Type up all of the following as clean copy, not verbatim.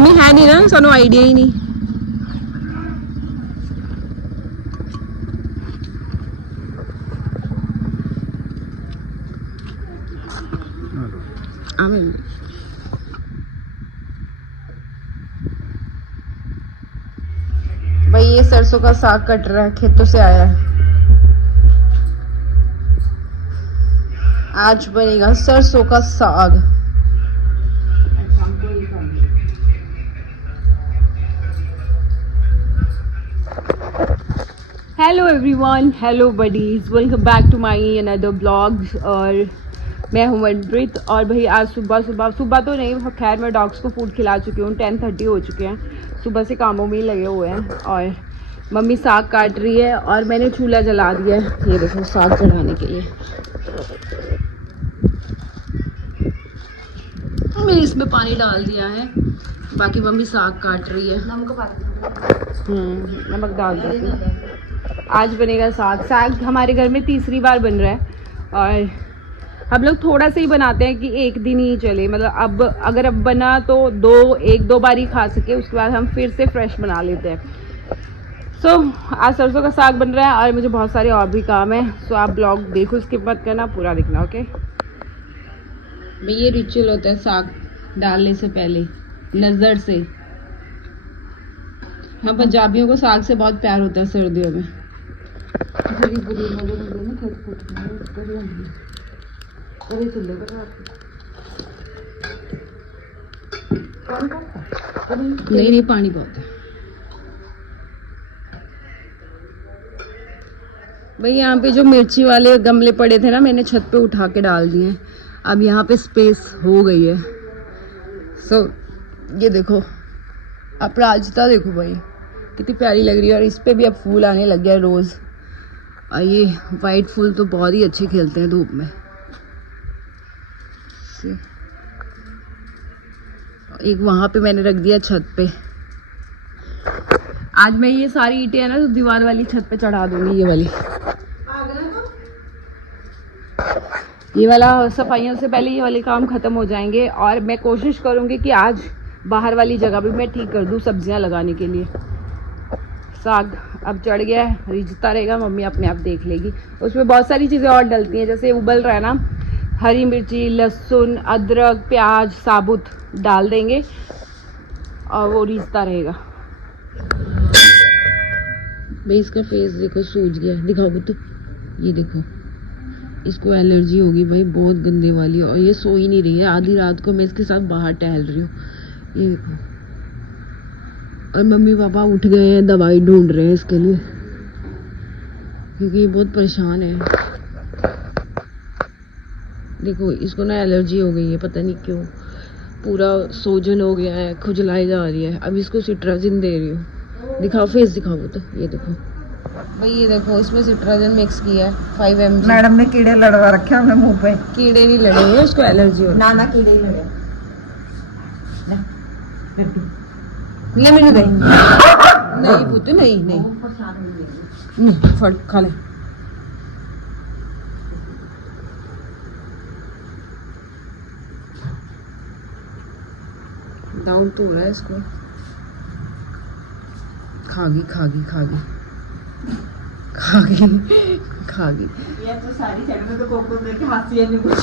Mummy है नहीं ना, सानू आइडिया ही नहीं। आमीन। भाई ये सरसों का साग कट रहा है, खेतों से आया है। आज बनेगा सरसों का साग। Hello everyone, hello buddies, welcome back to my another blogs. और मैं हूं मनप्रीत। और भाई आज सुबह तो नहीं, खैर मैं डॉग्स को फूड खिला चुकी हूँ। 10:30 हो चुके हैं। सुबह से कामों में ही लगे हुए हैं। और मम्मी साग काट रही है और मैंने चूल्हा जला दिया है, ये देखो, साग चढ़ाने के लिए। मैंने इसमें पानी डाल दिया है, बाकी मम्मी साग काट रही है। नमक डाल देती हूँ। आज बनेगा साग हमारे घर में तीसरी बार बन रहा है। और हम लोग थोड़ा सा ही बनाते हैं कि एक दिन ही चले, मतलब अगर बना तो एक दो बार ही खा सके, उसके बाद हम फिर से फ्रेश बना लेते हैं। आज सरसों का साग बन रहा है और मुझे बहुत सारे और भी काम है। आप ब्लॉग देखो, स्किप मत करना, पूरा देखना, ओके। ये रिचुअल होता है साग डालने से पहले, नजर से। हम पंजाबियों को साग से बहुत प्यार होता है सर्दियों में। नहीं, पानी बहुत है भाई। यहाँ पे जो मिर्ची वाले गमले पड़े थे ना, मैंने छत पे उठा के डाल दिए हैं। अब यहाँ पे स्पेस हो गई है। ये देखो, अपराजिता देखो भाई कितनी प्यारी लग रही है। और इस पे भी अब फूल आने लग गया है रोज। और ये वाइट फूल तो बहुत ही अच्छे खिलते हैं धूप में। एक वहां पे मैंने रख दिया छत पे। आज मैं ये सारी ईंटें है ना, तो दीवार वाली छत पे चढ़ा दूंगी। ये वाला सफाइयों से पहले ये वाले काम खत्म हो जाएंगे। और मैं कोशिश करूंगी कि आज बाहर वाली जगह भी मैं ठीक कर दूं सब्जियां लगाने के लिए। साग अब चढ़ गया है, रिझता रहेगा, मम्मी अपने आप देख लेगी। उसमें बहुत सारी चीज़ें और डलती हैं, जैसे उबल रहा है ना, हरी मिर्ची, लहसुन, अदरक, प्याज साबुत डाल देंगे और वो रिझता रहेगा। भाई इसका फेस देखो, सूज गया, दिखाओ तो, ये देखो, इसको एलर्जी होगी भाई, बहुत गंदे वाली। और ये सो ही नहीं रही है। आधी रात को मैं इसके साथ बाहर टहल रही हूँ, ये देखो। और मम्मी पापा उठ गए हैं, दवाई ढूंढ रहे हैं इसके लिए, क्योंकि ये बहुत परेशान है। देखो इसको ना एलर्जी हो गई है, पता नहीं क्यों, पूरा सोजन हो गया है, खुजलाई जा रही है। अब इसको सिट्राजिन दे रही हूँ। दिखाओ फेस, दिखाओ तो, ये देखो भाई, ये देखो, इसमें सिट्राजिन मिक्स किया है 5 mg। मैडम ने कीड़े लड़वा रखे हमें मुंह पे। कीड़े नहीं लड़े हैं, उसको एलर्जी हो। ना कीड़े ही लड़े। ले मैंने दे। नहीं पुत, नहीं फट खा ले। डाउन तो हो रहा है इसको। खागी ये तो सारी चैनल तो कोको देख के हंसी नहीं कुछ।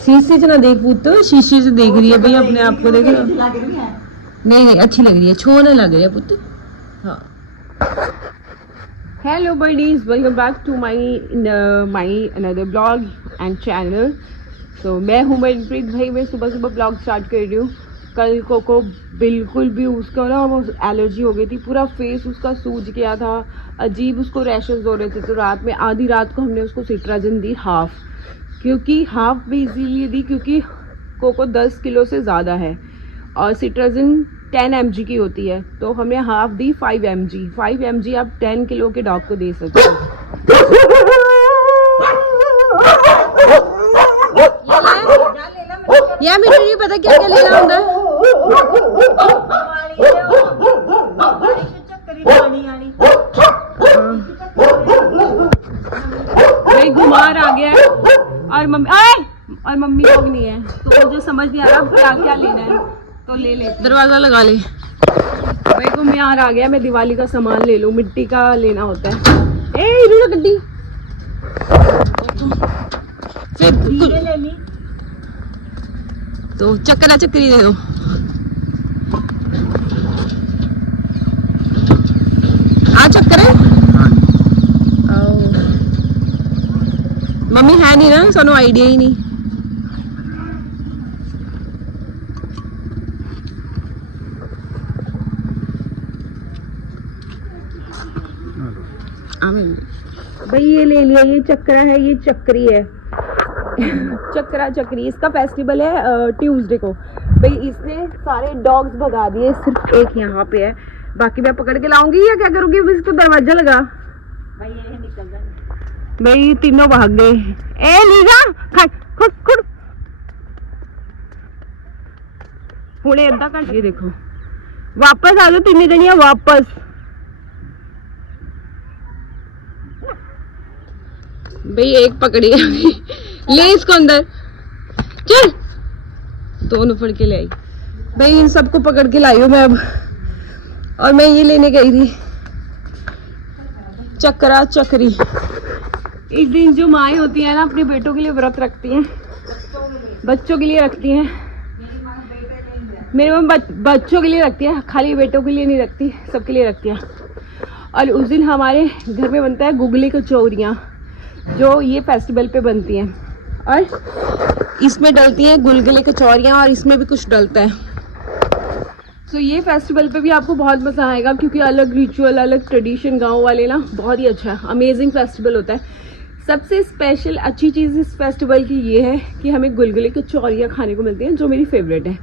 शीशे से ना देख पुत, शीशे से देख रही है भाई, अपने आप को देख। लग रही है, नहीं अच्छी लग रही है, छो ना लग रही है पुत। हाँ, hello buddies, welcome back to my another blog and channel. मैं हूँ मनप्रीत। भाई मैं सुबह ब्लॉग स्टार्ट कर रही हूँ। कल को बिल्कुल भी उसका ना वो एलर्जी हो गई थी, पूरा फेस उसका सूज गया था, अजीब उसको रैशेस हो रहे थे। तो आधी रात को हमने उसको सिट्राजिन दी हाफ, क्योंकि हाफ भी इसीलिए दी क्योंकि कोको 10 किलो से ज़्यादा है और सिट्राजिन 10 mg की होती है। तो हमने हाफ दी 5 mg आप 10 किलो के डॉग को दे सकते हो। या मुझे नहीं पता क्या क्या लेना होता है। भाई घुमार आ गया है और मम्मी लोग नहीं है, तो मुझे समझ नहीं आ रहा क्या क्या लेना है। तो ले ले, दरवाजा लगा ले। भाई को म्यार आ गया, मैं दिवाली का सामान ले लूं, मिट्टी का लेना होता है। ए इधर गड्डी फिर दीये ले ली। तो चक्करा चक्करी दे दो। आ चक्कर है। मम्मी है नहीं ना, सानू आइडिया ही नहीं। भाई ये ले लिया, ये चक्रा है, ये चक्री है। चक्रा चक्री, इसका फेस्टिवल है ट्यूसडे को। भाई इसने सारे डॉग्स भगा दिए, सिर्फ एक यहाँ पे है, बाकी मैं पकड़ के लाऊंगी या क्या करूंगी? इसको दरवाजा लगा। भाई ये निकल जाए। भाई तीनों भाग गए। ए लीजा खुद खुद हुणे अद्धा घंटा, ये देखो वापस आ जाओ तीन जनिया वापस। भाई एक पकड़ी अभी, ले इसको अंदर चल। दोनों फड़ के ले आई। भाई इन सबको पकड़ के लाई हूँ मैं अब, और मैं ये लेने गई थी चक्रा चक्री। इस दिन जो माएँ होती हैं ना, अपने बेटों के लिए व्रत रखती हैं, बच्चों के लिए रखती हैं। मेरे मम्मी बच्चों के लिए रखती है, खाली बेटों के लिए नहीं रखती, सबके लिए रखती है। और उस दिन हमारे घर में बनता है गुगली कचौरियाँ, जो ये फेस्टिवल पे बनती हैं, और इसमें डलती हैं गुलगुले कचौरियाँ, और इसमें भी कुछ डलता है। तो ये फेस्टिवल पे भी आपको बहुत मज़ा आएगा, क्योंकि अलग रिचुअल, अलग ट्रेडिशन, गांव वाले ना, बहुत ही अच्छा है, अमेजिंग फेस्टिवल होता है। सबसे स्पेशल अच्छी चीज़ इस फेस्टिवल की ये है कि हमें गुलगुले कचौरियाँ खाने को मिलती हैं, जो मेरी फेवरेट है।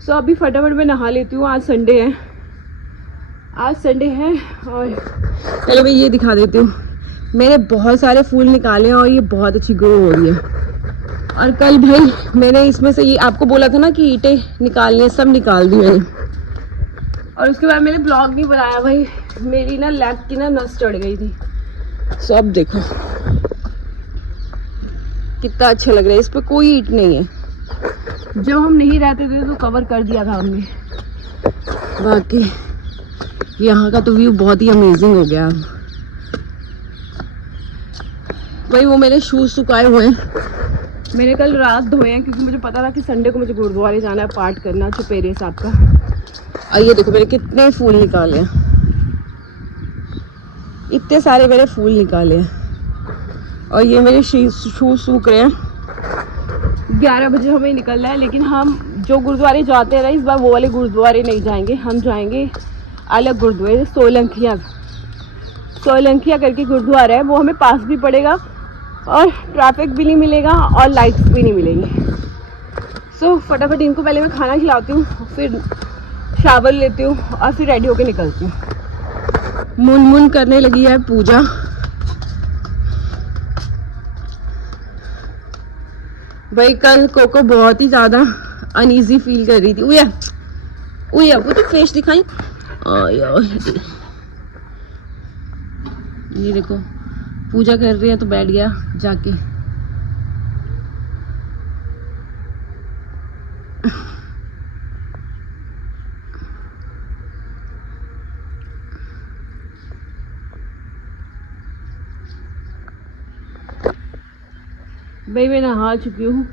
सो अभी फटाफट मैं नहा लेती हूँ, आज संडे है, आज संडे है। और चलो भाई ये दिखा देती हूँ, मैंने बहुत सारे फूल निकाले हैं और ये बहुत अच्छी ग्रो हो रही है। और कल भाई मैंने इसमें से ये आपको बोला था ना कि ईंटें निकालने, सब निकाल दी मैंने। और उसके बाद मैंने ब्लॉग नहीं बनाया भाई, मेरी ना लैग की ना नस चढ़ गई थी। सो अब देखो कितना अच्छा लग रहा है, इस पर कोई ईंट नहीं है। जब हम नहीं रहते थे तो कवर कर दिया था हमने। बाकी यहाँ का तो व्यू बहुत ही अमेजिंग हो गया। भाई वो मेरे शूज सुखाए हुए हैं, मैंने कल रात धोए हैं, क्योंकि मुझे पता था कि संडे को मुझे गुरुद्वारे जाना है, पाठ करना चुपेरे साहब का। और ये देखो मैंने कितने फूल निकाले हैं, इतने सारे मैंने फूल निकाले हैं। और ये मेरे शूज सूख रहे हैं। 11 बजे हमें निकलना है, लेकिन हम जो गुरुद्वारे जाते हैं ना, इस बार वो वाले गुरुद्वारे नहीं जाएंगे, हम जाएंगे अलग गुरुद्वारे, सोलंखिया करके गुरुद्वारा है, वो हमें पास भी पड़ेगा और ट्रैफिक भी नहीं मिलेगा और लाइट्स भी नहीं मिलेंगी। सो फटाफट इनको पहले मैं खाना खिलाती हूँ, फिर शावर लेती हूँ और फिर रेडी होके निकलती हूँ। मुन मुन करने लगी है पूजा। भाई कल कोको बहुत ही ज्यादा अनईजी फील कर रही थी। उया उया वो तो फेस दिखाई। ये देखो पूजा कर रही है तो बैठ गया जाके। भाई मैं नहा चुकी हूँ,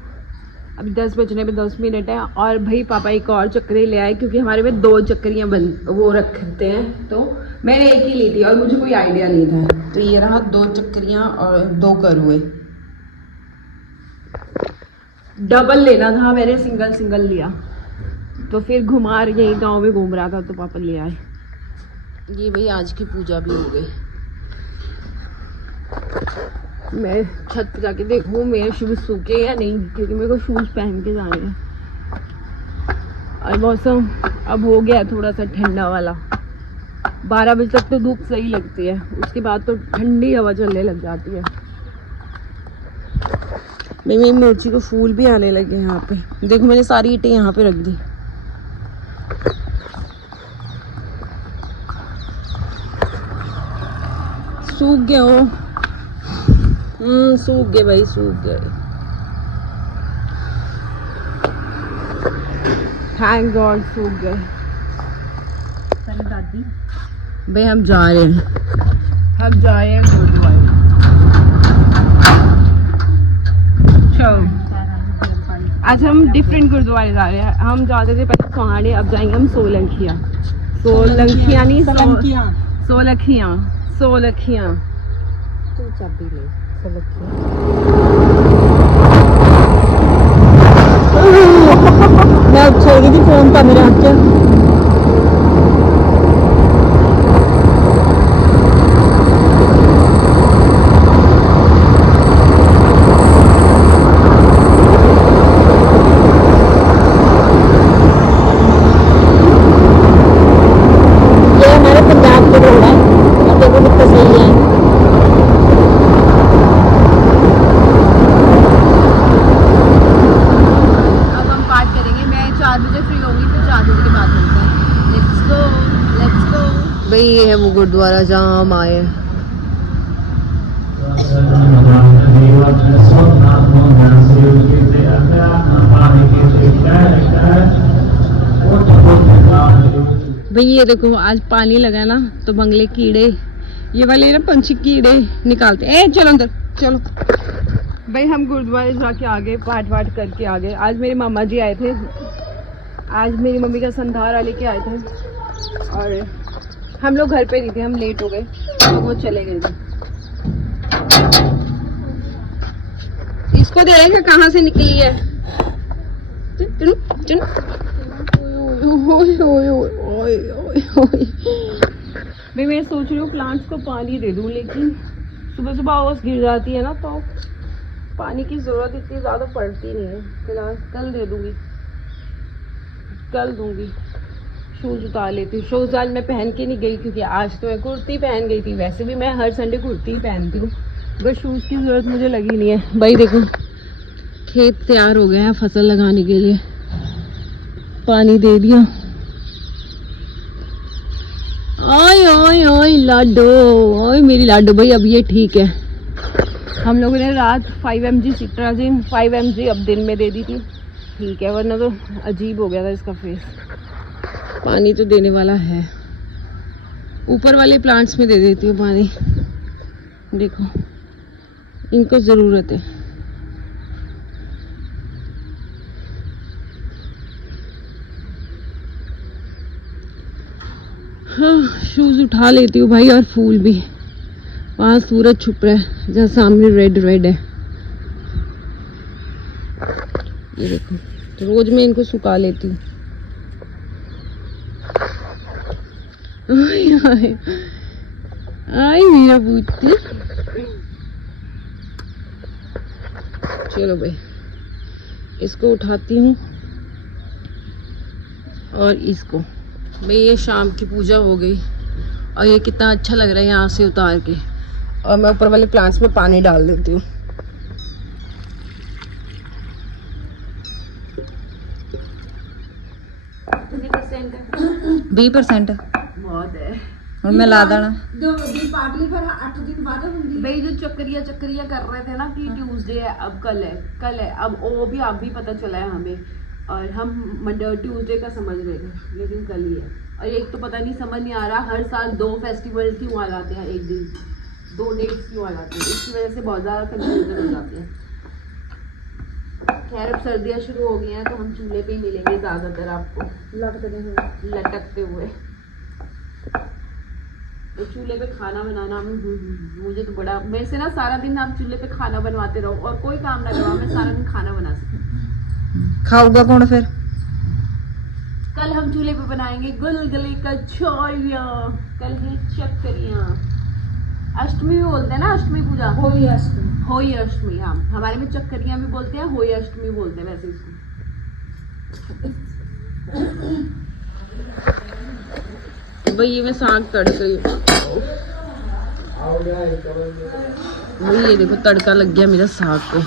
अभी 10 बजने में 10 मिनट है। और भाई पापा एक और चक्करी ले आए, क्योंकि हमारे में 2 चक्करियाँ वो रखते हैं, तो मैंने एक ही ली थी और मुझे कोई आइडिया नहीं था। तो ये रहा 2 चक्करियाँ और 2 करुए। डबल लेना था, मैंने सिंगल सिंगल लिया, तो फिर घुमा यही गांव में घूम रहा था तो पापा ले आए। ये भाई आज की पूजा भी हो गई। मैं छत पे जाके देखूँ मेरे शूज सूखे या नहीं, क्योंकि मेरे को शूज पहन के जाने हैं। और मौसम अब हो गया थोड़ा सा ठंडा वाला, 12 बजे तक तो धूप सही लगती है, उसके बाद तो ठंडी हवा चलने लग जाती है। मेरी मिर्ची को फूल भी आने लगे हैं यहाँ पे। देखो मैंने सारी ईंटें यहाँ पे रख दी। सूख गए हो। सूख गए भाई, सूख गए। थैंक गॉड सूख गए। दादी भाई हम जा रहे हैं, गुरुद्वारे। चलो आज हम डिफरेंट गुरुद्वारे जा रहे हैं। हम जाते थे पहले सोहाने, अब जाएंगे हम सोलंखिया। सोलंखिया नहीं, सोलखिया। तू चाबी ले सोलंखिया। मैं उछल गई थी, फोन था मेरे हाथ में। भाई ये है वो गुरुद्वारा जहाँ हम आए। भाई ये देखो आज पानी लगा ना तो बंगले कीड़े, ये वाले ना पंछी कीड़े निकालते। ए चलो अंदर चलो। भाई हम गुरुद्वारे जाके आ गए, पाठ वाठ करके आ गए। आज मेरे मामा जी आए थे, आज मेरी मम्मी का संधारा लेके आए थे और हम लोग घर पे नहीं थे, हम लेट हो गए तो वो चले गए थे। इसको देखेगा कहाँ से निकली है। चुन चुन। भाई मैं सोच रही हूँ प्लांट्स को पानी दे दूँ, लेकिन सुबह सुबह ओस गिर जाती है ना तो पानी की ज़रूरत इतनी ज़्यादा पड़ती नहीं है। फिलहाल कल दे दूँगी, कल दूँगी। शूज़ उतार लेती हूँ। शूज़ आज मैं पहन के नहीं गई क्योंकि आज तो मैं कुर्ती पहन गई थी। वैसे भी मैं हर संडे कुर्ती ही पहनती हूँ, बस शूज़ की ज़रूरत मुझे लगी नहीं है। भाई देखो खेत तैयार हो गए हैं फसल लगाने के लिए, पानी दे दिया। ओए ओए ओए लाडो, ओए मेरी लाडो। भाई अब ये ठीक है। हम लोगों ने रात 5 mg सिट्राजिन 5 mg अब दिन में दे दी थी, ठीक है, वरना तो अजीब हो गया था इसका फेस। पानी तो देने वाला है, ऊपर वाले प्लांट्स में दे देती हूँ पानी। देखो इनको ज़रूरत है। हाँ शूज़ उठा लेती हूँ भाई, और फूल भी। वहाँ सूरज छुप रहा है जहाँ सामने रेड रेड है, ये देखो। तो रोज मैं इनको सुखा लेती हूँ। आई मेरा बूटी। चलो भाई इसको उठाती हूँ और इसको। भाई ये शाम की पूजा हो गई और ये कितना अच्छा लग रहा है यहाँ से उतार के। और मैं ऊपर वाले प्लांट्स में पानी डाल देती हूँ। कितनी परसेंट है? 20% बहुत है। और मैं ला देना भाई। जो चक्रिया कर रहे थे ना कि ट्यूसडे है, अब कल है। अब वो भी आप भी पता चला है हमें, और हम ट्यूसडे का समझ रहे थे लेकिन कल ही है। और एक तो पता नहीं, समझ नहीं आ रहा हर साल 2 फेस्टिवल क्यों आ जाते हैं एक दिन, 2 डेट्स क्यों आ जाती है। इसकी वजह से बहुत ज़्यादा कंफ्यूजन हो जाती है। खैर अब सर्दियाँ शुरू हो गई हैं तो हम चूल्हे पे ही मिलेंगे ज़्यादातर आपको लटकते हुए। तो चूल्हे पे खाना बनाना मुझे तो बड़ा, मेरे से ना सारा दिन आप चूल्हे पे खाना बनवाते रहो और कोई काम ना करवाओ, मैं सारा दिन खाना बना सकती। खाऊंगा कौन फिर? कल हम चूल्हे पे बनाएंगे गुलगुले कचौरियाँ, कल है चक्करियाँ। अष्टमी भी बोलते हैं ना, अष्टमी पूजा होई अष्टमी। हाँ हमारे में चक्करियाँ भी बोलते हैं, होई अष्टमी बोलते हैं वैसे इसको। भाई ये मैं साग तड़क रही हूँ। भाई ये देखो तड़का लग गया मेरा साग को।